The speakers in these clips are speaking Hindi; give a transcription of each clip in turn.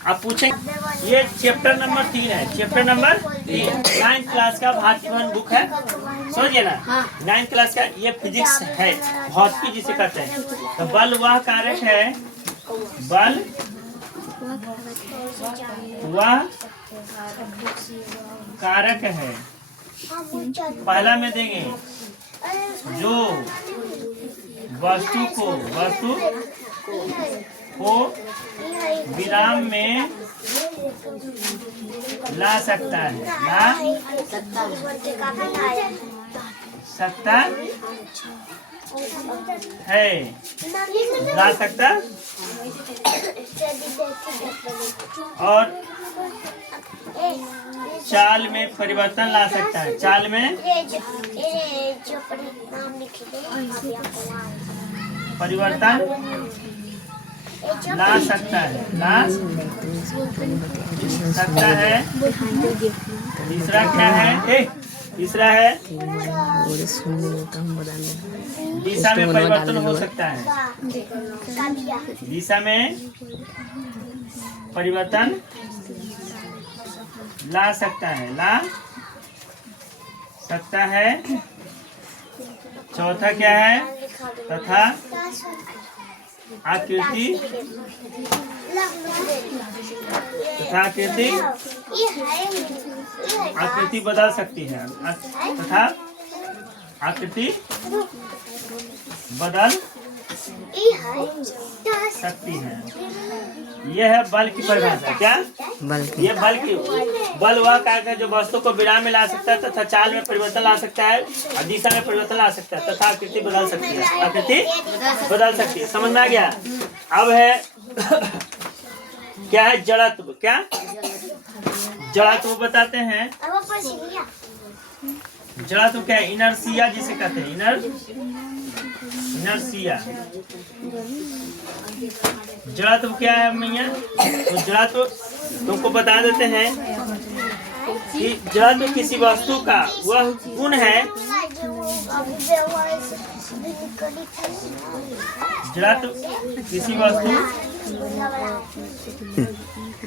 आप पूछें, ये चैप्टर नंबर 3 है, चैप्टर नंबर 3 9th क्लास का भारतीय बुक है, समझिए ना। 9th क्लास का ये फिजिक्स है, भौतिकी जिसे कहते हैं। तो बल वह कारक है, बल वह कारक है, पहला में देंगे जो वस्तु को विराम में ला सकता है, ला सकता और चाल में परिवर्तन ला सकता है, चाल में परिवर्तन ला सकता है, तीसरा क्या है, तीसरा है दिशा में परिवर्तन हो सकता है, दिशा में परिवर्तन ला सकता है, चौथा क्या है, तथा आकृति बदल सकती है, तथा आकृति बदल सकती है। यह है बल की परिभाषा। क्या ये बल वह कारक है जो वस्तु को विराम में ला सकता है तथा चाल में परिवर्तन ला सकता है और दिशा में परिवर्तन ला सकता है तथा आकृति बदल सकती है, समझ में आ गया। अब है क्या है, जड़त्व। क्या जड़त्व बताते हैं, जड़त्व क्या है, इनर्शिया जिसे कहते हैं, इनर्शिया। जड़त्व क्या है मैया, तो जड़त्व तुमको बता देते हैं कि जड़त्व किसी वस्तु का वह गुण है, जड़त्व किसी वस्तु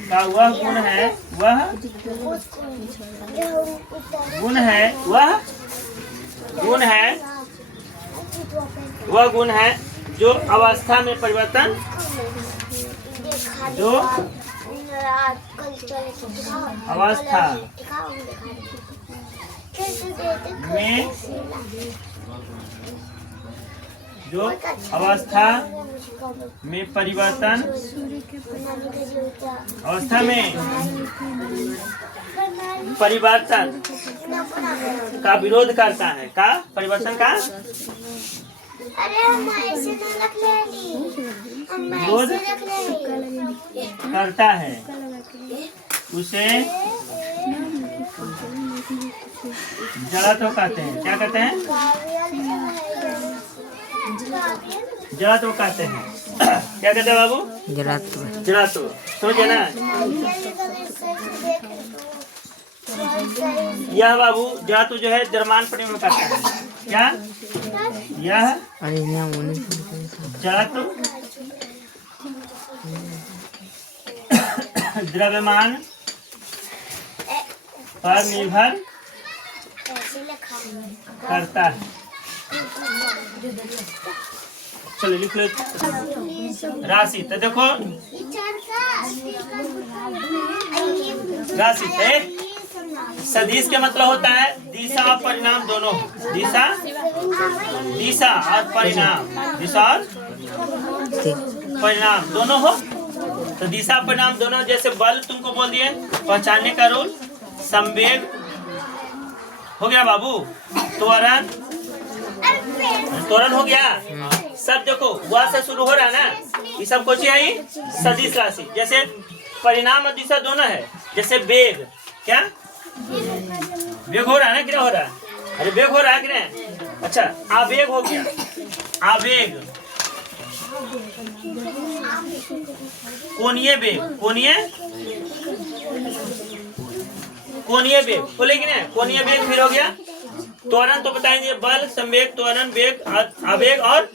का वह गुण है जो अवस्था में परिवर्तन, जो अवस्था में परिवर्तन, अवस्था में परिवर्तन का विरोध करता है, का परिवर्तन का विरोध करता है, उसे जड़त्व कहते हैं। क्या कहते हैं, जड़त्व कहते हैं। क्या कहते हैं बाबू, जड़त्व। समझे ना। यह बाबू जड़त्व जो है द्रव्यमान परिवहन करता है। क्या यह जड़त्व द्रव्यमान पर निर्भर करता है। चलो लिख लो राशि। तो देखो राशि सदिश के मतलब होता है दिशा और परिणाम दोनों, दिशा और परिणाम, दिशा और परिणाम दोनों हो। तो दिशा परिणाम दोनों, जैसे बल तुमको बोल दिए, पहचानने का रूल, संवेग हो गया बाबू, त्वरण हो गया। सब देखो वह से शुरू हो रहा है ना, ये सब कुछ है सदिश राशि। जैसे परिणाम और दिशा दोनों है। जैसे वेग, क्या वेग हो रहा है ना, क्या हो रहा है, अरे वेग हो रहा है कि नहीं। अच्छा आवेग हो गया, आवेग, कोणीय वेग, कोणीय वेग बोले कि नहीं, कोणीय वेग फिर हो गया। त्वरण तो बताएंगे, बल, संवेग, त्वरण, वेग, आवेग और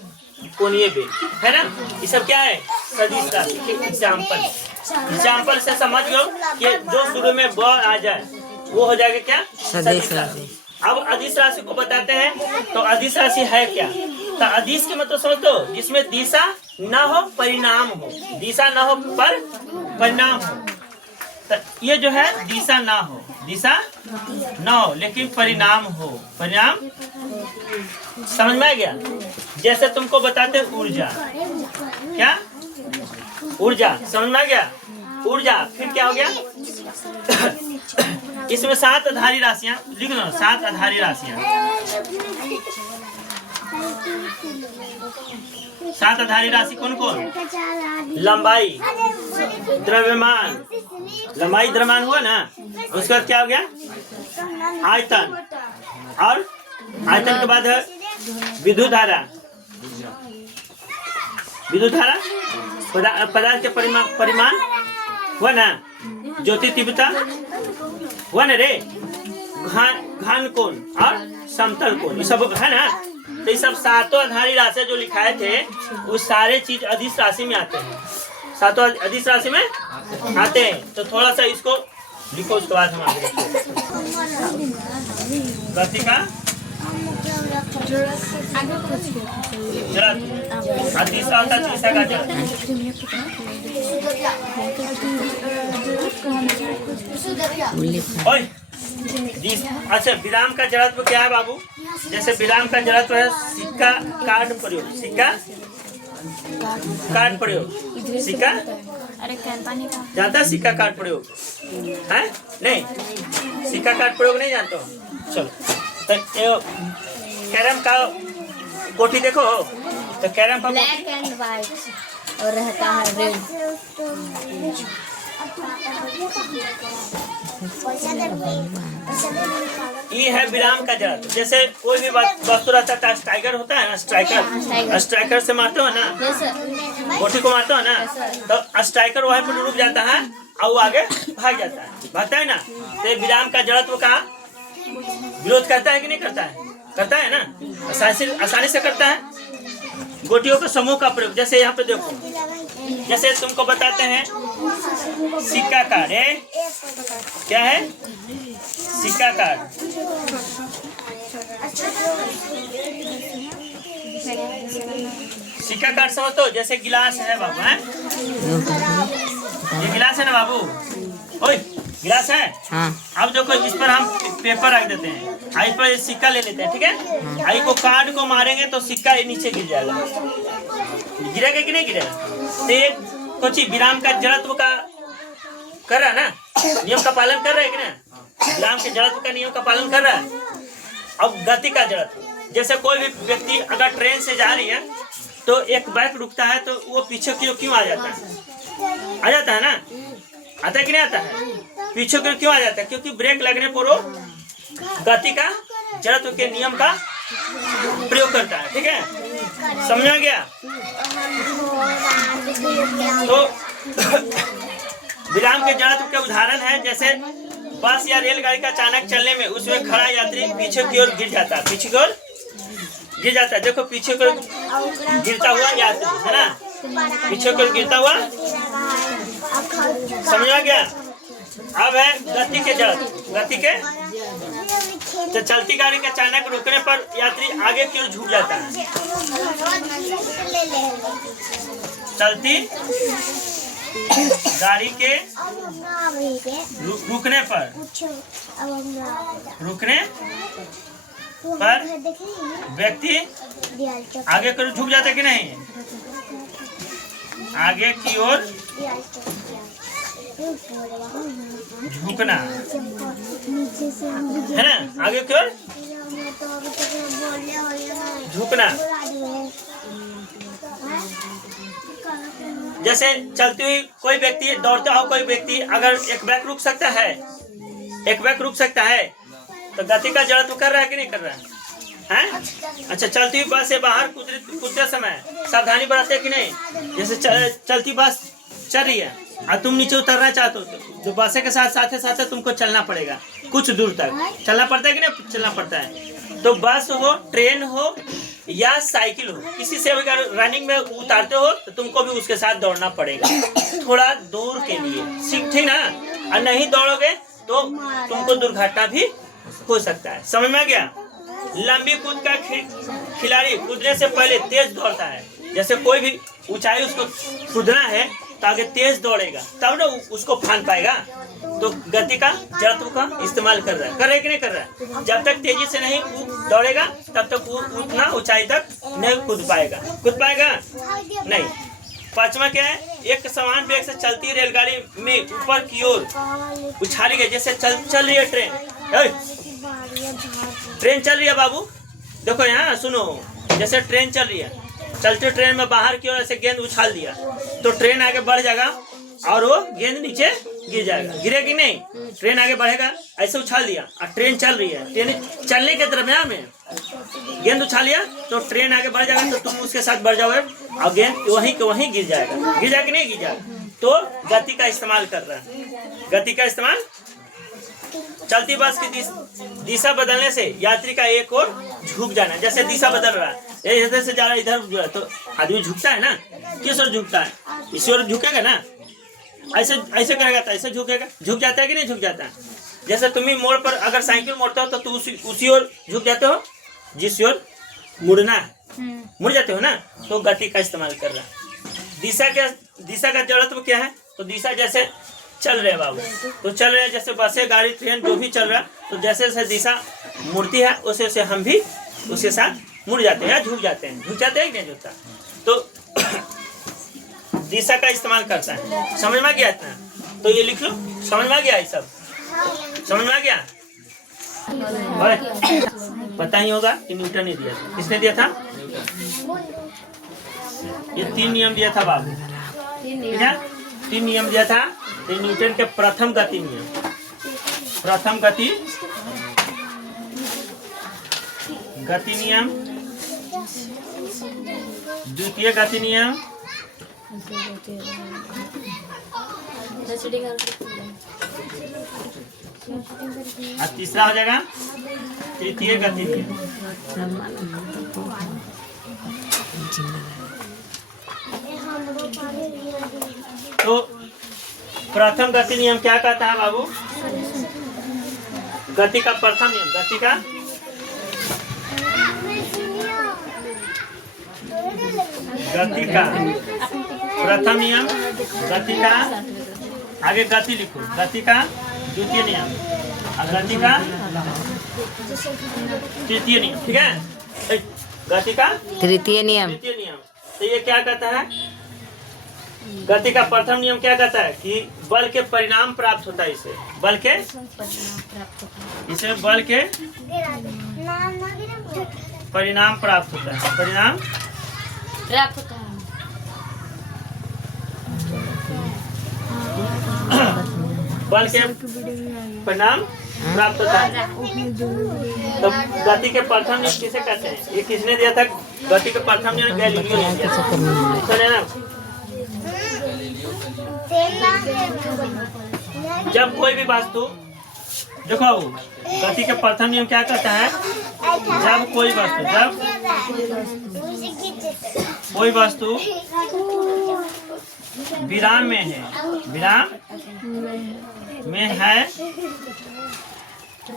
कोणीय वेग, है ना। ये सब क्या है, सदिश राशि के एग्जाम्पल। एग्जाम्पल से समझ लो कि जो शुरू में ब आ जाए वो हो जाएगा क्या? सदिश राशि। अब अदिश राशि को बताते हैं। तो अदिश राशि है क्या? तो अदिश के मतलब समझ लो जिसमें दिशा न हो परिणाम हो, दिशा न हो पर परिणाम हो। तो ये जो है दिशा ना हो, दिशा न हो लेकिन परिणाम हो, परिणाम समझ में आ गया? जैसे तुमको बताते हैं ऊर्जा, क्या ऊर्जा, समझ में आ गया? ऊर्जा फिर क्या हो गया? इसमें 7 आधारी राशियां लिख लो, 7 आधारी राशियां, 7 आधारी राशि कौन कौन? लंबाई, द्रव्यमान, लंबाई द्रव्यमान हुआ ना, उसके बाद क्या हो गया? आयतन, और आयतन के बाद है विद्युत धारा, विद्युत धारा पदार्थ के परिमाण हुआ ना, ज्योति तीव्रता हुआ ना रे, घन कोण और समतल कोण, ये सब है ना। तो ये सब 7 आधारी राशि जो लिखाए थे वो सारे चीज अदिश राशि में आते हैं, 7 अदिश राशि में आते हैं। तो थोड़ा सा इसको लिखो, उसके बाद हम आगे गति का तीसरा होता है, तीसरा का जड़। अच्छा, विराम का जड़त्व क्या है बाबू? जैसे विराम का जड़त्व है सिक्का काट प्रयोग, सिक्का काट प्रयोग, सिक्का जानता है? सिक्का काट प्रयोग है? नहीं, सिक्का काट प्रयोग नहीं जानते हो? चलो, तो कैरम का गोटी देखो, तो कैरम का ब्लैक एंड व्हाइट और रहता है रेड। ये है विराम का जड़त्व। जैसे कोई भी वस्तु रहता है, स्ट्राइकर होता है ना, स्ट्राइकर, स्ट्राइकर से मारते हो ना, गोटी को मारते हो ना, तो स्ट्राइकर वहीं पर रुक जाता है और वो आगे भाग जाता है, भागता है ना। तो विराम का जड़त्व का विरोध करता है कि नहीं करता है? करता है ना, आसानी से करता है। गोटियों के समूह का प्रयोग, जैसे यहाँ पे देखो, जैसे तुमको बताते हैं सिक्का कार्ड है, क्या है? सिक्का कार्ड, सिक्का कार्ड समझ तो, जैसे गिलास है बाबू, है ये गिलास है ना बाबू, ओए गिलास है। हाँ। अब देखो इस पर हम पेपर रख देते हैं, आई पर सिक्का ले लेते हैं, ठीक है? आई को कार्ड को मारेंगे तो सिक्का नीचे गिर जाएगा, गिरेगा कि नहीं गिरेगा? तो ये कुछ विराम का जड़त्व का कर रहा है ना, नियम का पालन कर रहा है कि ना? विराम के जड़त्व का नियम का पालन कर रहा है। अब गति का जड़त्व, जैसे कोई भी व्यक्ति अगर ट्रेन से जा रही है तो एक बाइक रुकता है तो वो पीछे क्यों आ जाता है? आ जाता है ना, आता है कि नहीं आता है? पीछे क्यों आ जाता है? क्योंकि ब्रेक लगने पर वो गति का जड़त्व के नियम का प्रयोग करता है, ठीक है? समझा गया? तो विराम के जड़त्व के उदाहरण है जैसे बस या रेलगाड़ी का अचानक चलने में उसमें खड़ा यात्री पीछे की ओर गिर जाता है, पीछे की ओर गिर जाता है। देखो पीछे की ओर गिरता हुआ यात्री है ना, पीछे की ओर गिरता हुआ, समझा गया? अब है गति के जड़त्व, गति के, तो चलती गाड़ी के अचानक रुकने पर यात्री आगे की ओर झुक जाता है, चलती गाड़ी के रुकने पर व्यक्ति आगे की ओर झुक जाता है कि नहीं? आगे की ओर झुकना है ना, आगे की ओर झुकना। जैसे चलती हुई कोई व्यक्ति, दौड़ता हो कोई व्यक्ति, अगर एक बैक रुक सकता है, एक बैक रुक सकता है, तो गति का जड़त्व कर रहा है कि नहीं कर रहा है? अच्छा, चलती हुई बस से बाहर कूदते समय सावधानी बरतते कि नहीं? जैसे चलती बस चल रही है और तुम नीचे उतरना चाहते हो तो बस के साथ साथ तुमको चलना पड़ेगा, कुछ दूर तक चलना पड़ता है कि नहीं चलना पड़ता है? तो बस हो, ट्रेन हो या साइकिल हो, किसी से अगर रनिंग में उतारते हो तो तुमको भी उसके साथ दौड़ना पड़ेगा, थोड़ा दूर के लिए, ठीक ना। और नहीं दौड़ोगे तो तुमको दुर्घटना भी हो सकता है। समझ में आ गया? लंबी कूद का खिलाड़ी कूदने से पहले तेज दौड़ता है। जैसे कोई भी ऊंचाई उसको कूदना है तो आगे तेज दौड़ेगा, तब ना उसको फान पाएगा। तो गति का, जड़त्व का इस्तेमाल कर रहा है कि नहीं कर रहा है? जब तक तेजी से नहीं दौड़ेगा तब तक वो उतना ऊंचाई तक नहीं कूद पाएगा। नहीं। पांचवा क्या है? एक समान वेग से चलती रेलगाड़ी में ऊपर की ओर उछाली गई, जैसे चल रही है ट्रेन। ट्रेन चल रही है बाबू, देखो यहाँ सुनो, जैसे ट्रेन चल रही है, चलते ट्रेन में बाहर की ओर ऐसे गेंद उछाल दिया तो ट्रेन आगे बढ़ जाएगा और वो गेंद नीचे गिर जाएगा। गिरेगी नहीं, ट्रेन आगे बढ़ेगा। ऐसे उछाल दिया और ट्रेन चल रही है, ट्रेन चलने के दरम्यान में गेंद उछालिया तो ट्रेन आगे बढ़ जाएगा, तो तुम उसके साथ बढ़ जाओगे और गेंद वहीं के वहीं गिर जाएगा। गिर जाएगा नहीं गिर जाएगा। तो गति का इस्तेमाल कर रहा है। गति का इस्तेमाल, चलती बस की दिशा बदलने से यात्री का एक और झुक जाना। जैसे दिशा बदल रहा है, इधर से जा रहा है, इधर, तो आदमी झुकता है ना, किस ओर झुकता है? इसी ओर झुकेगा ना। ऐसे ऐसे करेगा तो ऐसे झुकेगा। झुक जाता है कि नहीं झुक जाता है? जैसे तुम मोड़ पर अगर साइकिल मोड़ते हो तो तुम उसी ओर झुक जाते हो जिस ओर मुड़ना है, मुड़ जाते हो ना। तो गति का इस्तेमाल कर रहा है। दिशा का जड़त्व क्या है? तो दिशा जैसे चल रहे बाबू, तो चल रहे, जैसे बसें, गाड़ी, ट्रेन जो भी चल रहा है, तो जैसे जैसे दिशा मुड़ती है उसे वैसे हम भी उसके साथ मुड़ जाते हैं, झुक जाते हैं। झुक जाते हैं कि नहीं झुकता? तो दिशा का इस्तेमाल करता है। समझ में आ गया इतना? तो ये लिख लो, समझ में आ गया? ये सब समझ में आ गया? पता ही होगा कि न्यूटन ने दिया था। किसने दिया था? ये 3 नियम दिया था बाबू, ठीक है? 3 नियम दिया था। तो न्यूटन के प्रथम गति नियम, प्रथम गति नियम, द्वितीय गति नियम, और तीसरा हो जाएगा तृतीय गति नियम। तो प्रथम गति नियम क्या कहता है बाबू? गति का प्रथम नियम, गति का प्रथम नियम, गति का, आगे गति लिखो, गति का द्वितीय नियम और गति का तृतीय नियम, ठीक है? गति का तृतीय नियम। तो ये क्या कहता है? गति का प्रथम नियम क्या कहता है कि बल के परिणाम प्राप्त होता है। इसे बल के परिणाम प्राप्त होता है। परिणाम प्राप्त होता है। बल के परिणाम प्राप्त होता है। तो गति के प्रथम नियम किसे कहते हैं? ये किसने दिया था? गति के प्रथम नियम गैलीलियो ने दिया था, सुने ना? जब कोई भी वस्तु, देखो गति के प्रथम नियम क्या कहता है? जब कोई वस्तु विराम में है,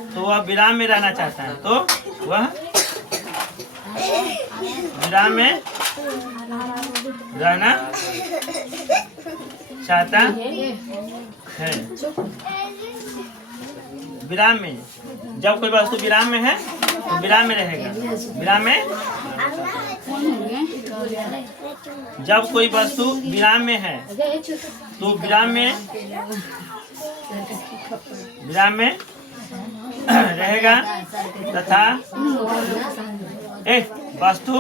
तो वह विराम में रहना चाहता है, तो वह विराम में रहना चाहता है। विराम में, जब कोई वस्तु विराम में है तो विराम में रहेगा। विराम में, जब कोई वस्तु विराम में है तो विराम में रहेगा तथा वस्तु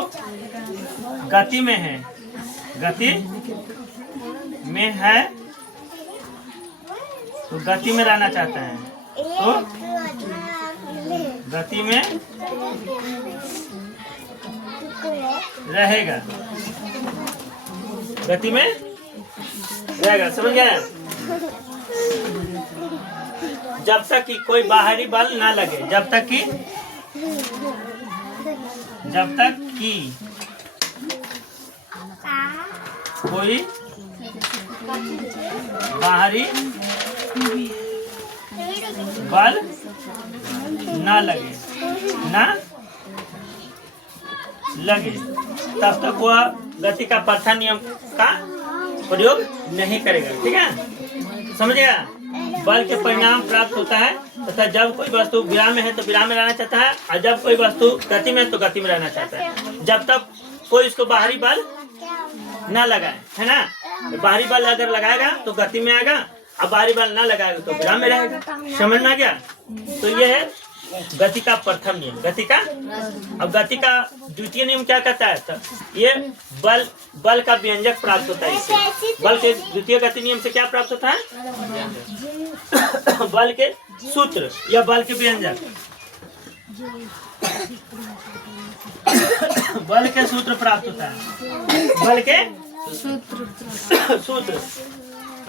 गति में है, तो गति में रहना चाहता है, तो गति में रहेगा, गति में रहेगा। समझ गया? जब तक कि कोई बाहरी बल ना लगे, जब तक कि जब तक कि कोई बाहरी बल ना लगे तब तक वह गति का प्रथम नियम का प्रयोग नहीं करेगा। ठीक है, समझिएगा। बल के परिणाम प्राप्त होता है तथा जब कोई वस्तु विराम में है तो विराम में रहना चाहता है, और जब कोई वस्तु गति में है तो गति में रहना चाहता है। जब तक कोई उसको बाहरी बल ना लगाए, है ना। बाहरी बल अगर लगाएगा तो गति में आएगा, अब बाहरी बल ना लगाएगा तो विराम में रहेगा। समझ में आ गया? तो ये है गति का प्रथम नियम। गति का, अब गति का द्वितीय नियम क्या कहता है? तो ये बल का व्यंजक प्राप्त होता है इससे। बल के द्वितीय गति नियम से क्या प्राप्त होता है? बल के सूत्र या बल के व्यंजक। बल के सूत्र प्राप्त होता है। बल के सूत्र।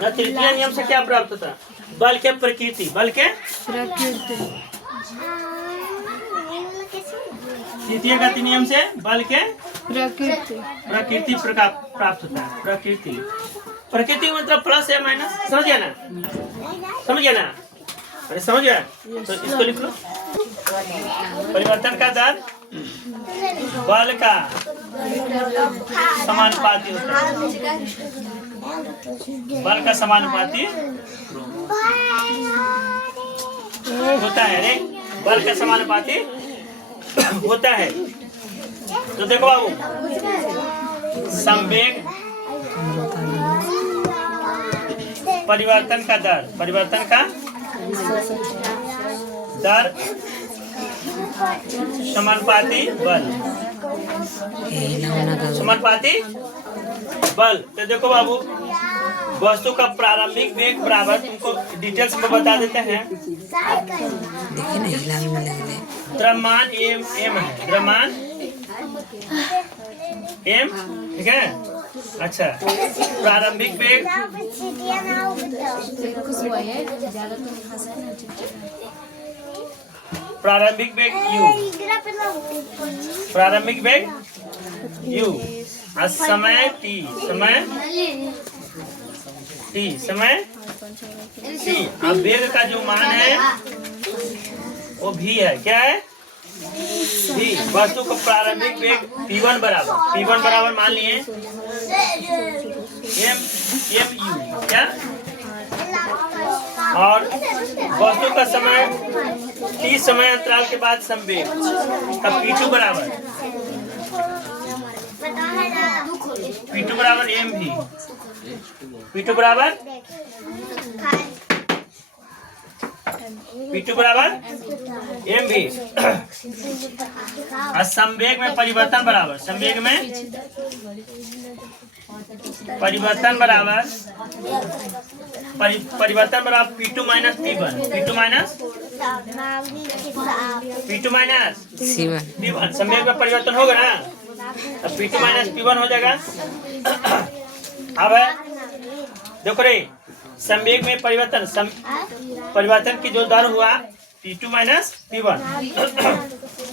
तृतीय नियम से क्या प्राप्त होता है? बल के प्रकृति। बल के तृतीय गति नियम से बल के प्रकृति प्राप्त होता है। प्रकृति मतलब प्लस या माइनस। समझ गया ना? समझ गया ना? अरे समझ गया तो इसको लिख लो। परिवर्तन का दर बल का समानुपाती होता है। बल का समानुपाती होता है। अरे बल का समानुपाती होता है। तो देखो बाबू, संवेग परिवर्तन का दर समानुपाती बल। तो देखो बाबू, वस्तु का प्रारंभिक वेग बराबर, तुमको डिटेल्स में बता देते हैं। द्रव्यमान एम है, द्रव्यमान एम, ठीक है। अच्छा, प्रारंभिक वेग u, और समय t, अब वेग का जो मान है वो v है। क्या है? v। वस्तु का प्रारंभिक वेग p1 बराबर मान लिए mu, क्या? और वस्तु का समय t समय अंतराल के बाद संवेग, तब p2 बराबर mv। P2 बराबर mv। और संवेग में परिवर्तन बराबर, P2 माइनस P1। संवेग में परिवर्तन होगा ना, अब P2 माइनस P1 हो जाएगा। अब है देखो रे, संवेग में परिवर्तन की जो दर हुआ P2 माइनस P1,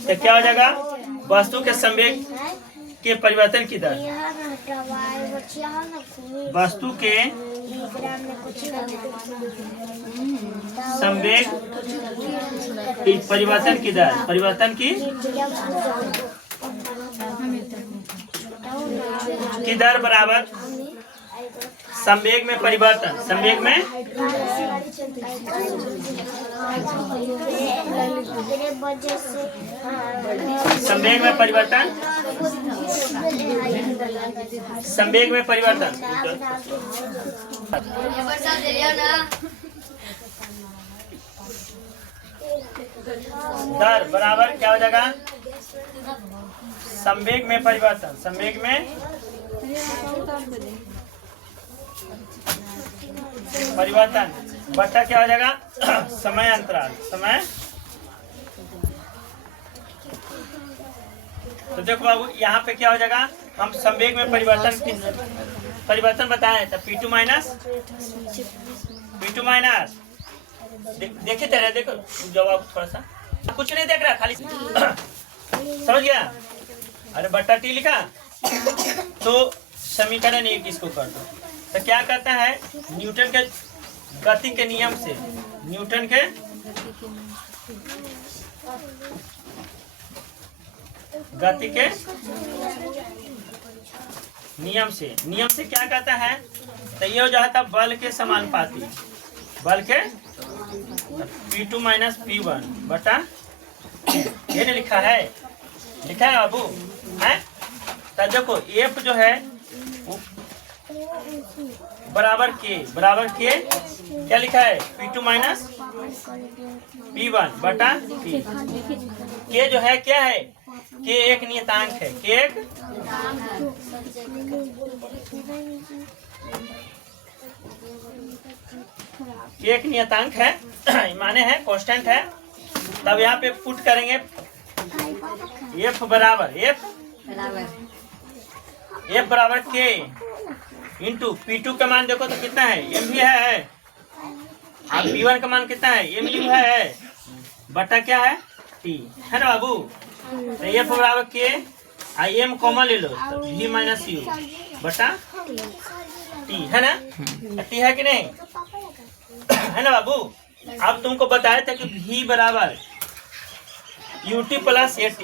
तो क्या हो जाएगा? वस्तु के संवेग के परिवर्तन की दर, वस्तु के संवेग की परिवर्तन की दर बराबर संवेग में परिवर्तन, संवेग में परिवर्तन दर बराबर क्या हो जाएगा? संवेग में परिवर्तन बटा क्या हो जाएगा? समय अंतराल। तो देखो बाबू, यहाँ पे क्या हो जाएगा? हम संवेग में परिवर्तन बताए तो P2 माइनस देखिए तेरे, देखो जवाब थोड़ा सा, कुछ नहीं देख रहा, खाली समझ गया? अरे बट्टा टी लिखा तो समीकरण 1 इसको कर दो। तो क्या कहता है, न्यूटन के गति के नियम से, न्यूटन के गति के नियम से क्या कहता है, तो ये हो जाता बल के समानुपाती, बल के P2 माइनस P1 बटा, ये नहीं लिखा है बाबू है। तो देखो F जो है बराबर के क्या लिखा है, P2 माइनस P1 बटा P। के जो है क्या है, के एक नियतांक है, के एक नियतांक है, माने है कांस्टेंट है। तब यहाँ पे पुट करेंगे F बराबर के इंटू P2 का मान देखो तो कितना है, M भी है, और P1 का मान कितना है, M भी है, बटा क्या है T है ना बाबू। तो F बराबर के M कॉमन ले लो तो V माइनस U बटा T है ना, T है कि नहीं है ना बाबू। अब तुमको बताया था कि V बराबर UT plus AT,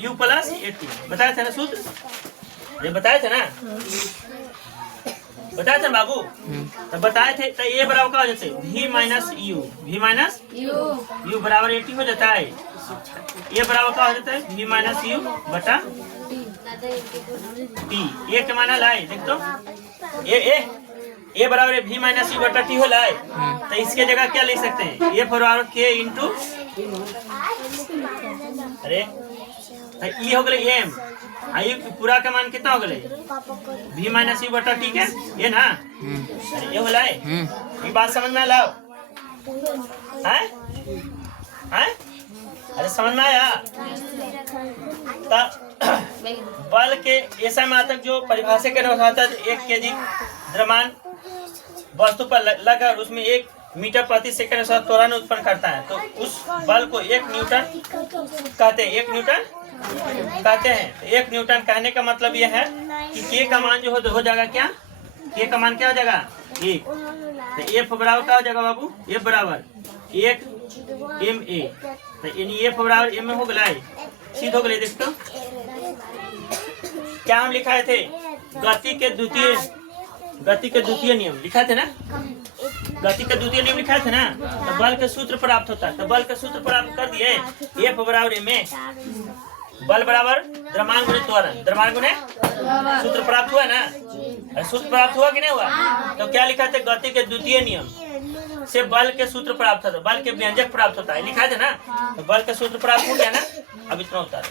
U plus AT बताया था ना सूत्र, ये बताया था ना बाबू। तो बताए थे तो ये बराबर क्या हो जाता है, V माइनस U बराबर AT हो जाता है। ये बराबर क्या हो जाता है, V माइनस U बटा T। ये के माना लाए देख तो, ये बराबर V माइनस U बटा T हो लाए। तो इसके जगह क्या लिख सकते हैं, ये बराबर K इंटू, अरे तो ये हो गए M, आयु पूरा का मान कितना हो गए, V माइनस U बटा T के, ये ना ये हो लाए। ये बात समझ में लाओ हैं, अरे समझ में आया। बल के ऐसा मात्रक जो परिभाषा के अनुसार 1 kg द्रव्यमान वस्तु पर लगकर उसमें 1 मीटर प्रति सेकंड अनुसार त्वरण उत्पन्न करता है, तो उस बल को 1 न्यूटन कहते हैं। 1 न्यूटन कहते हैं। 1 न्यूटन कहने का मतलब यह है कि के का मान जो हो जाएगा क्या, के का मान क्या हो जाएगा 1। तो F बराबर क्या हो जाएगा बाबू, F बराबर 1 MA। तो F बराबर M में हो गया, सीध हो गए। देख तो क्या हम लिखाए थे, गति के द्वितीय नियम लिखा थे ना, गति के द्वितीय नियम लिखा थे ना। तो बल के सूत्र प्राप्त होता है, तो बल के सूत्र प्राप्त कर दिए, F बराबर M, बल बराबर द्रव्यमान गुणे त्वरण, द्रव्यमान गुणे सूत्र प्राप्त हुआ ना, सूत्र प्राप्त हुआ कि नहीं हुआ। तो क्या लिखा था, गति के द्वितीय नियम से बल के सूत्र प्राप्त होता है, बल के व्यंजक प्राप्त होता है, लिखा था ना। तो बल के सूत्र प्राप्त हो गया ना, अब इतना होता है।